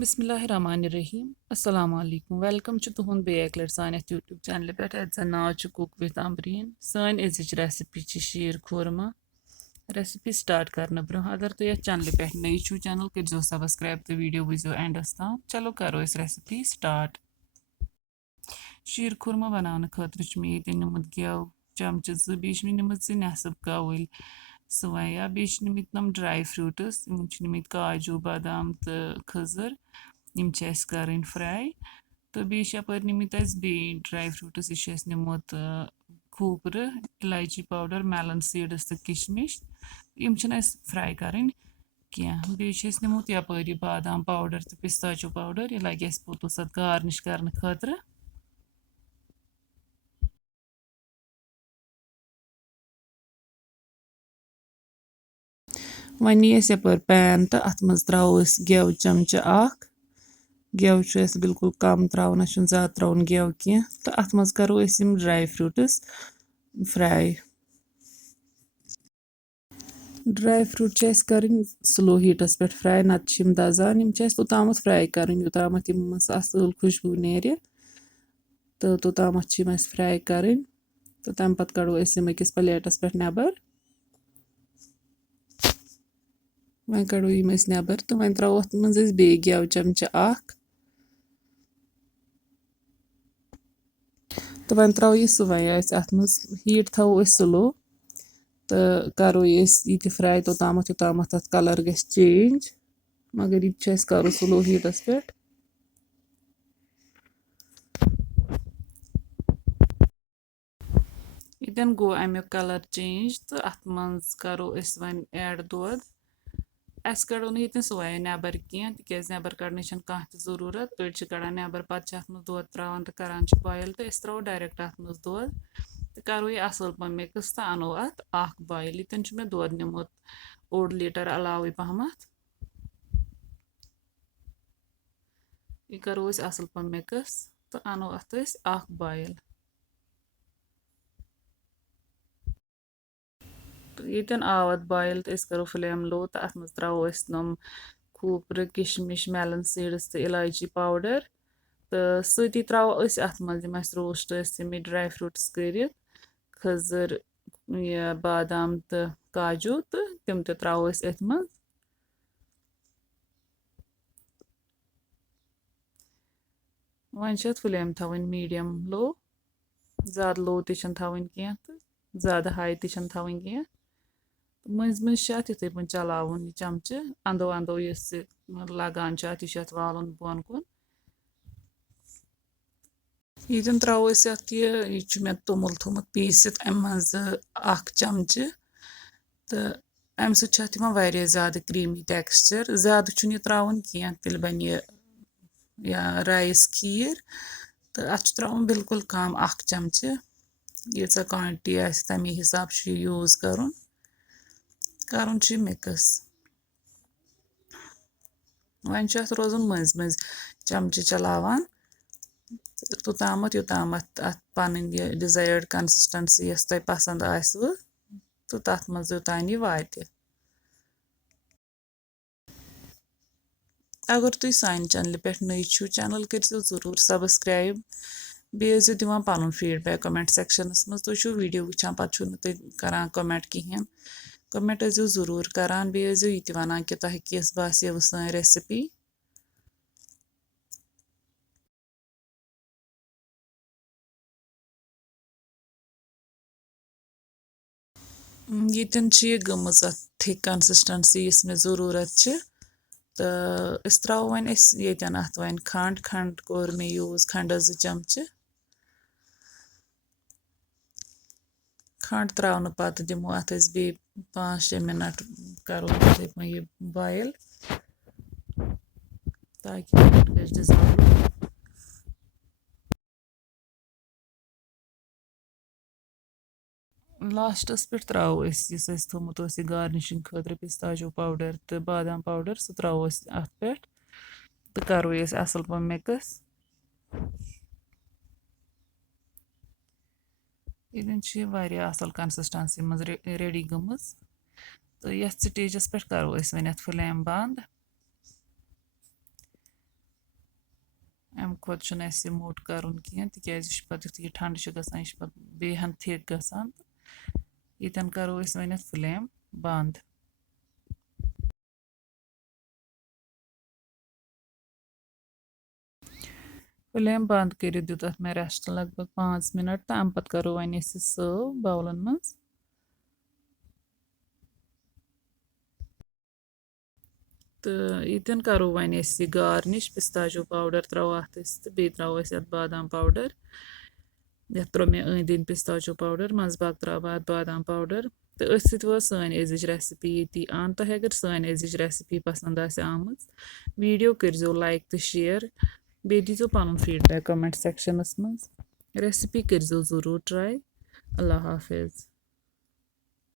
Bismillahirrahmanirrahim. Assalamu alaikum. Welcome to tuhund bek let saneth YouTube channel pet at the now to cook with Ambreen. San is recipe sheer khurma. Recipe start karna bro. Agar to yah channel pet nahi chu channel ke jo subscribe the video video end asta. Chalo karo is recipe start. Sheer khurma banana khatr ch me tin nimad gyav chamcha z bish me nimad se nasab ka oil. Soya bish nimit nam dry fruits. Imch nimit kaju badam te khazar. Yim छ अस करन fry तो बेश यपर निमित अस बे dry fruits इश अस निमोत खूपर इलायची powder melon seeds तो किशमिश यम छ अस fry करन क्या बेश अस निमोत यपर बादाम पाउडर तो पिस्ताचो पाउडर ये लगे अस पोतो सत गार्निश करन खतर वनी अस यपर पैन तो अत मज त्राव अस गेव चमचा अख गेव बिल्कुल कम त्रावन ज्यादा त्रावन गेव की तो अत मज करो dry fruits fry dry fruit करन स्लो हीटस पे फ्राई नत दजान तोताम फ्राई करन योताम असल खुशबू नेर तो तोताम फ्राई करन तो तम पत कड़ो अकिस प्लेटस पे नबर वन कड़ो यम नबर तो वन त्रो अत मज बे गेव चमचा अख तो वन त्रो यह सुवै अत मज हीट थो स्लो तो करो ये फ्राई तोताम योताम अत कलर ग चेंज मगर यह करो स्लो हीटस पे यन गो अमुक कलर चेंज तो अत मज करो वन ऐड दोद अस कड़ो न सोया नबर कह तिक नबर कड़न कह जरूरत अड़ कड़ान नबर पे अत दोद त्रावान तो करान बॉयल तो त्रो डायरेक्ट अत मज दोद तो करो यह असल पह मिक्स तो अनो अत बॉयल ये मे दोद निमुत 1 लीटर अलावे पहमत यह करो असल पह मिक्स तो अनो अत बॉयल तो ये आव अत बॉयल तो करो फ्लेम लो तो अत मज त्रो नम खूपर किशमिश मेलन सीड्स तो इलायची पाउडर तो सती त्रो अत मज रोस्ट ड्राई फ्रूट्स कर खजर यह बादाम तो काजू तो तम त्रो अथ मज वन फ्लेम थवन मीडियम लो ज़्यादा लो तन थवन कह तो ज़्यादा हाई तन थवन कह मज मज इथे पे चलावन चमचे अंदो अंदो लगान अत वालन बोन कुन ये त्रो यह मे तोमुल थोमुत पीसित अम मज चमचे तो अम सत्य ज़्यादा क्रीमी टेक्सचर ज़्यादा यह त्रावन कह तेल बन या राइस खीर तो अत त्रावन बिल्कुल कम चमचे यीजा क्वांटिटी तमे हिसाब यूज करन मिक्स वन रोजन मज मज चमचे चलावान तोताम योताम अत पन डिजायर्ड कंसिस्टेंसी यस तुम पसंद आसव तो तथ मज योतान यह वात अगर तुम सान चैनल पे नई छो चैनल करो जरूर सब्सक्राइब बेजो दिवान पन फीडबैक कमेंट सेक्शनस मज तुम वीडियो वुचान पे करान कमेंट कहें कमेंट जरूर करान बे ये वन कि तुम किस बासेव सान रेसिपी ये गमज थिक कंसिस्टेंसी इस मे जरूरत तो त्रो वन अत वन खंड खंड कोर मे यूज खंड 2 चमचे खंड त्रावन पत दिमो अत बे 5-6 मिनट करो यह बॉयल ताकि खंड गज डिजॉल्व लास्टस पे त्रो थोमुत गार्निशिंग खतर पिस्ताचो पाउडर तो बादाम पाउडर सह त्रो अत पे तो करो असल पह मिक्स ये असल कंसिस्टेंसी मज रेडी गमज तो ये स्टेजस पे करो वन फ्लेम बंद اَمہِ کھۄتہٕ چھُنہٕ اَسہِ یہِ موٚٹ کَرُن کینٛہہ تِکیٛازِ یہِ چھُ پَتہٕ یُتھُے یہِ ٹھنٛڈٕ چھُ گژھان یہِ چھُ پَتہٕ بیٚیہِ ہَن تھِک گژھان ییٚتٮ۪ن کَرو أسۍ وۄنۍ اَتھ فٕلیم بنٛد فٕلیم بنٛد کٔرِتھ دیُت اَتھ مےٚ رٮ۪سٹ لگ بگ 5 مِنٹ تہٕ اَمہِ پَتہٕ کَرو وۄنۍ أسۍ یہِ سٔرو باولَن منٛز تہٕ ییٚتٮ۪ن کَرو وۄنۍ أسۍ یہِ گارنِش پِستاچو پاوڈَر ترٛاوو اَتھ أسۍ تہٕ بیٚیہِ ترٛاوو أسۍ اَتھ بادام پاوڈَر یَتھ ترٛوو مےٚ أنٛدۍ أنٛدۍ پِستاچو پاوڈَر منٛزٕ باگ ترٛاوٕ بہٕ اَتھ بادام پاوڈَر تہٕ أتھۍ سۭتۍ وٲژ سٲنۍ أزِچ رٮ۪سِپی ییٚتی اَن تۄہہِ اگر سٲنۍ أزِچ رٮ۪سِپی پَسنٛد آسہِ آمٕژ ویٖڈیو کٔرۍزیو لایک تہٕ شِیَر بیٚیہِ دیٖزیو پَنُن فیٖڈبیک کَمٮ۪نٛٹ سٮ۪کشَنَس منٛز رٮ۪سِپی کٔرۍزیو ضٔروٗر ٹرٛاے اللہ حافِظ